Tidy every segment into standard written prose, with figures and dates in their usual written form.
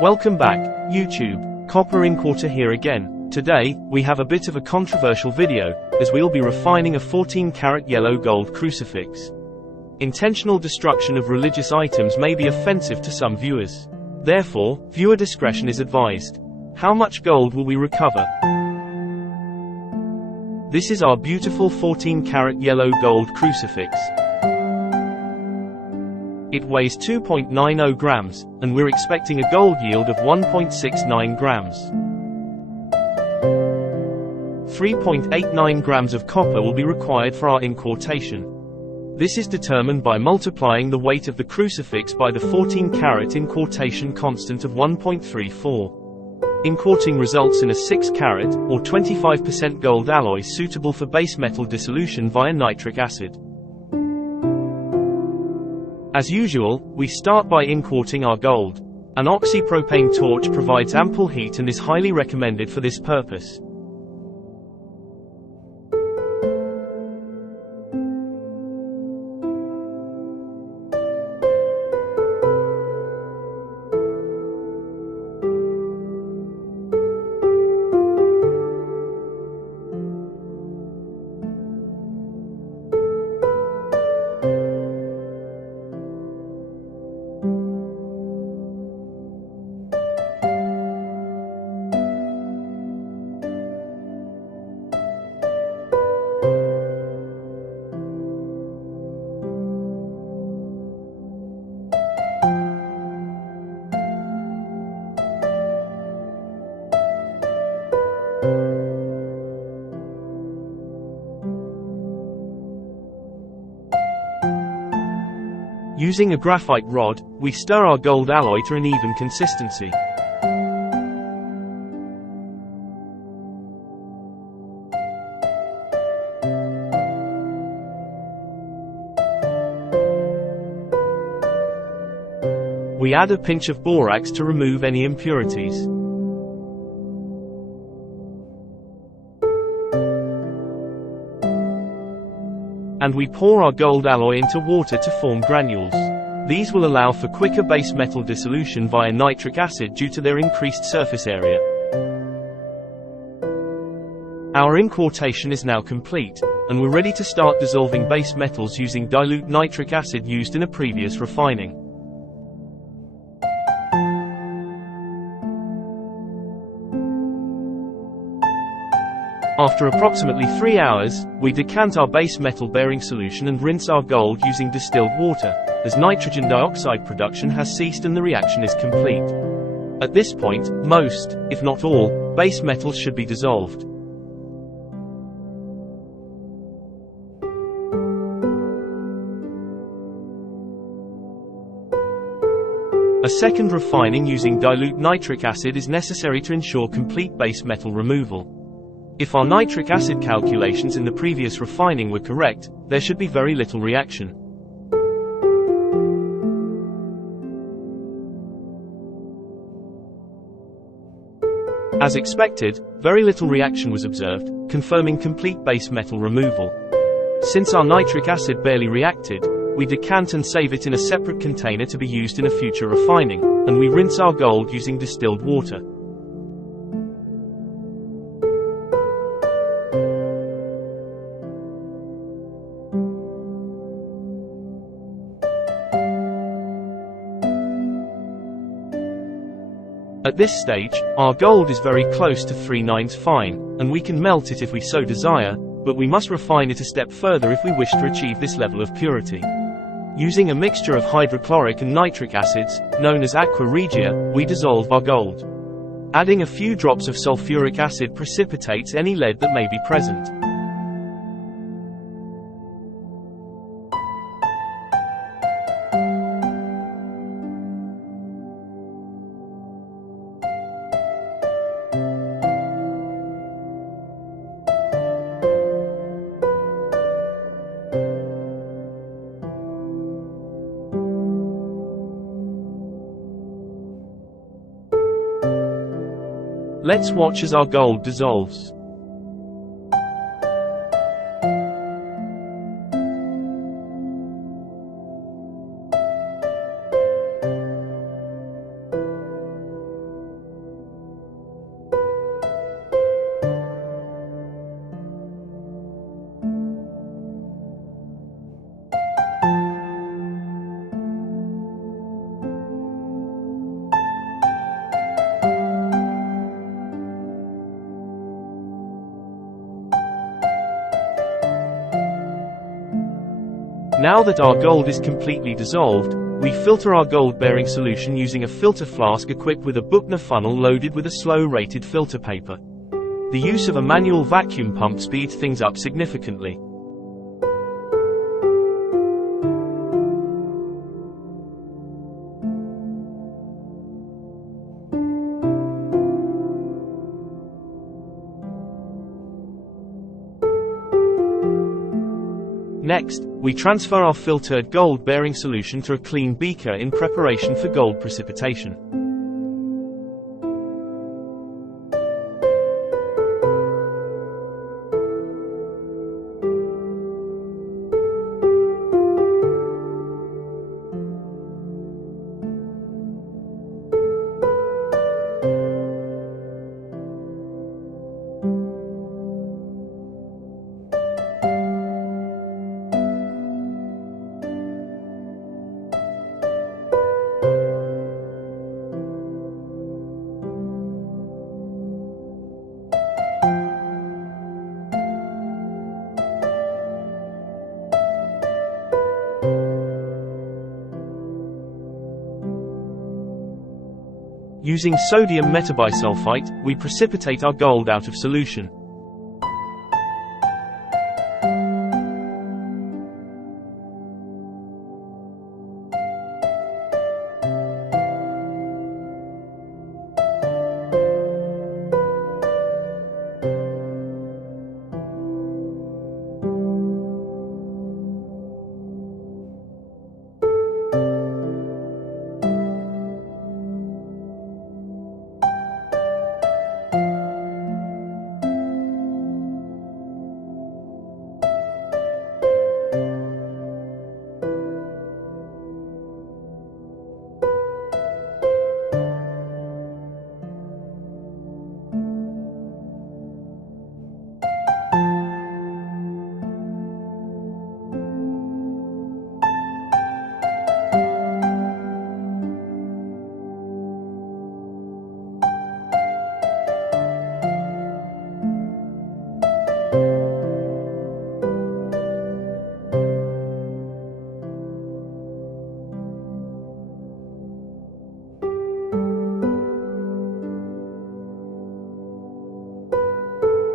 Welcome back, YouTube. Copper Inquarter here again. Today, we have a bit of a controversial video, as we'll be refining a 14-karat yellow gold crucifix. Intentional destruction of religious items may be offensive to some viewers. Therefore, viewer discretion is advised. How much gold will we recover? This is our beautiful 14-karat yellow gold crucifix. It weighs 2.90 grams, and we're expecting a gold yield of 1.69 grams. 3.89 grams of copper will be required for our inquartation. This is determined by multiplying the weight of the crucifix by the 14-karat inquartation constant of 1.34. Inquarting results in a 6-karat, or 25% gold alloy suitable for base metal dissolution via nitric acid. As usual, we start by inquarting our gold. An oxypropane torch provides ample heat and is highly recommended for this purpose. Using a graphite rod, we stir our gold alloy to an even consistency. We add a pinch of borax to remove any impurities. And we pour our gold alloy into water to form granules. These will allow for quicker base metal dissolution via nitric acid due to their increased surface area. Our inquartation is now complete, and we're ready to start dissolving base metals using dilute nitric acid used in a previous refining. After approximately 3 hours, we decant our base metal bearing solution and rinse our gold using distilled water, as nitrogen dioxide production has ceased and the reaction is complete. At this point, most, if not all, base metals should be dissolved. A second refining using dilute nitric acid is necessary to ensure complete base metal removal. If our nitric acid calculations in the previous refining were correct, there should be very little reaction. As expected, very little reaction was observed, confirming complete base metal removal. Since our nitric acid barely reacted, we decant and save it in a separate container to be used in a future refining, and we rinse our gold using distilled water. At this stage, our gold is very close to 3/9 fine, and we can melt it if we so desire, but we must refine it a step further if we wish to achieve this level of purity. Using a mixture of hydrochloric and nitric acids, known as Aqua Regia, we dissolve our gold. Adding a few drops of sulfuric acid precipitates any lead that may be present. Let's watch as our gold dissolves. Now that our gold is completely dissolved, we filter our gold-bearing solution using a filter flask equipped with a Buchner funnel loaded with a slow-rated filter paper. The use of a manual vacuum pump speeds things up significantly. Next, we transfer our filtered gold-bearing solution to a clean beaker in preparation for gold precipitation. Using sodium metabisulfite, we precipitate our gold out of solution.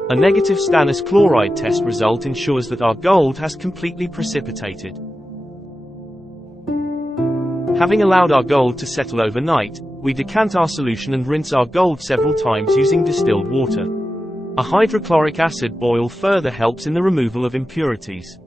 A negative stannous chloride test result ensures that our gold has completely precipitated. Having allowed our gold to settle overnight, we decant our solution and rinse our gold several times using distilled water. A hydrochloric acid boil further helps in the removal of impurities.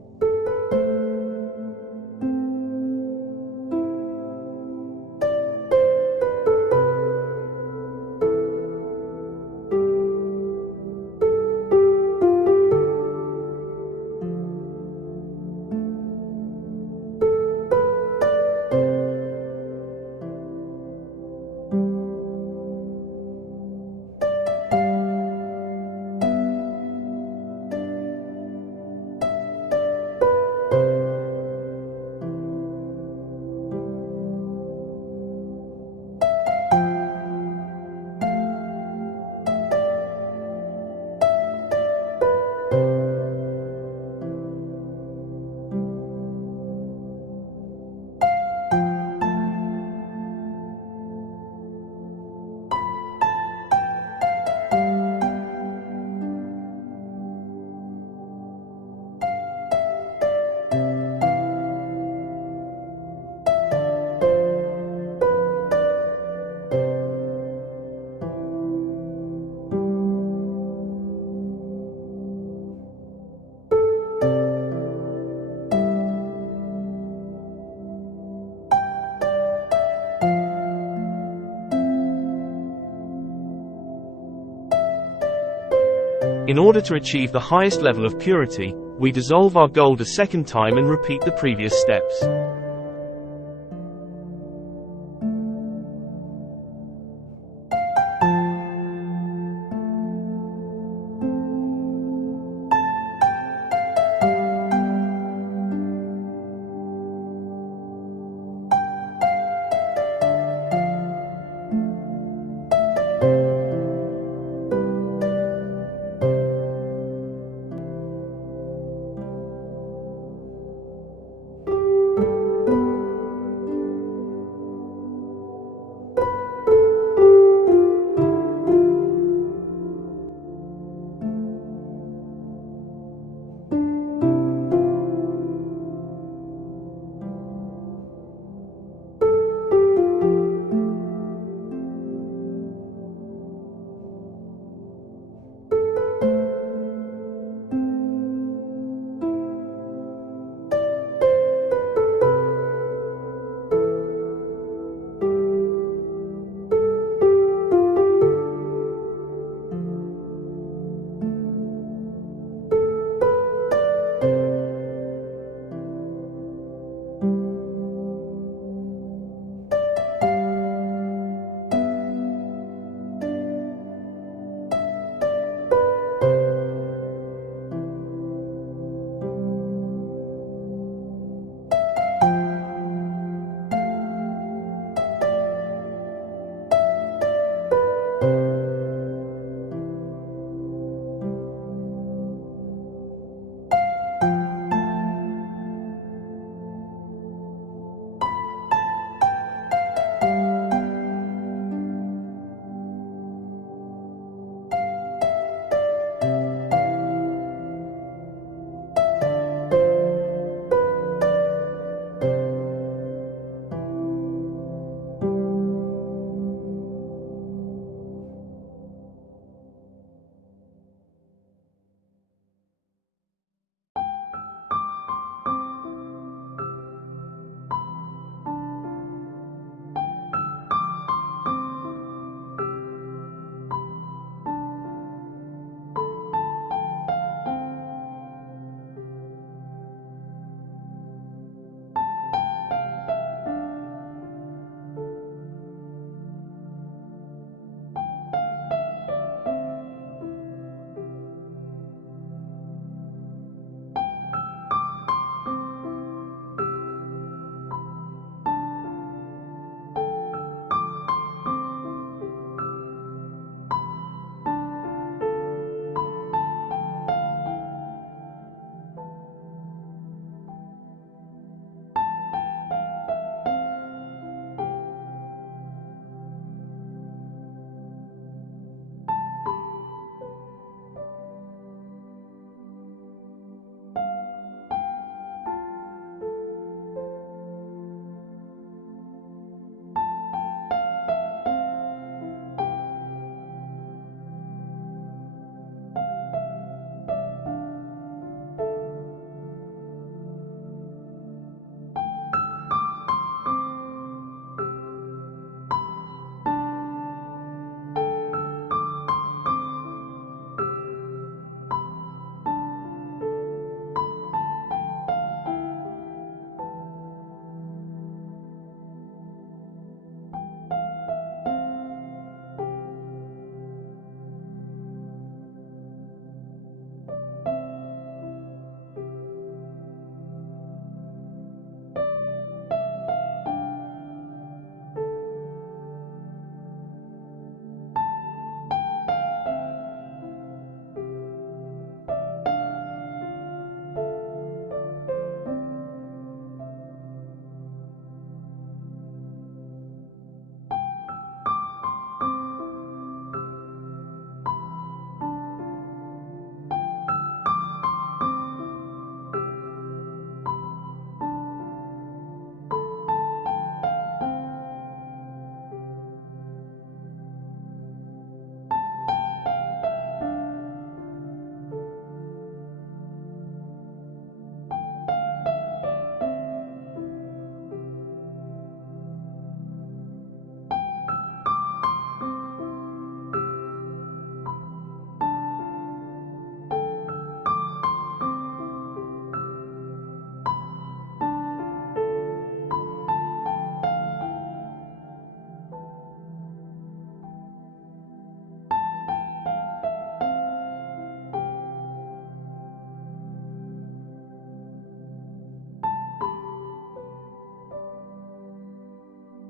In order to achieve the highest level of purity, we dissolve our gold a second time and repeat the previous steps.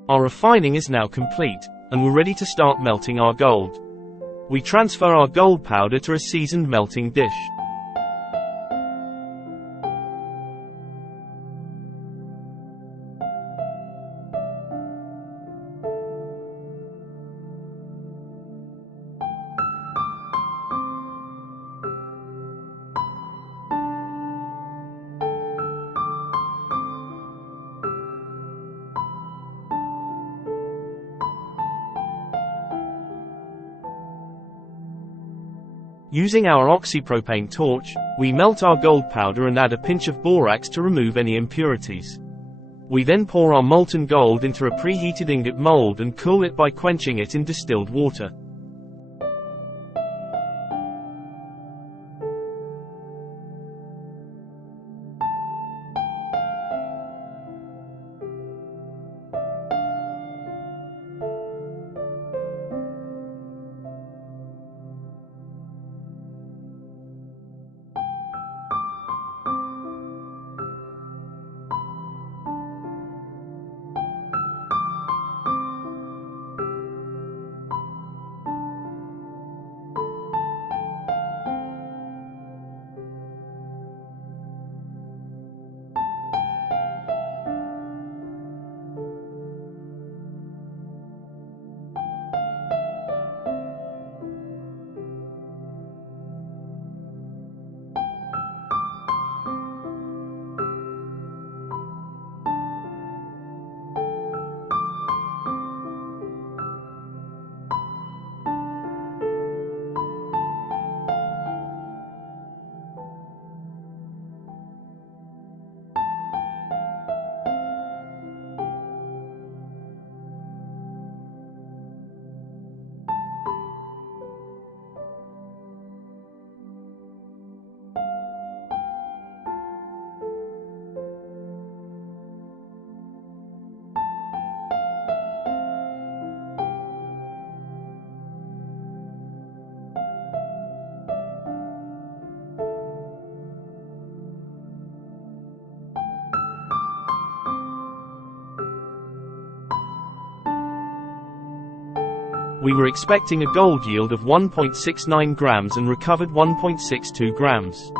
Our refining is now complete, and we're ready to start melting our gold. We transfer our gold powder to a seasoned melting dish. Using our oxypropane torch, we melt our gold powder and add a pinch of borax to remove any impurities. We then pour our molten gold into a preheated ingot mold and cool it by quenching it in distilled water. We were expecting a gold yield of 1.69 grams and recovered 1.62 grams.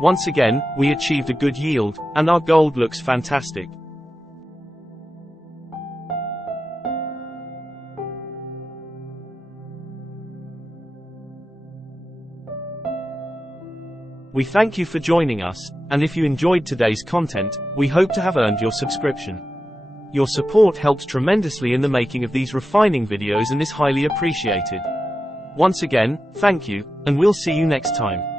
Once again, we achieved a good yield, and our gold looks fantastic. We thank you for joining us, and if you enjoyed today's content, we hope to have earned your subscription. Your support helps tremendously in the making of these refining videos and is highly appreciated. Once again, thank you, and we'll see you next time.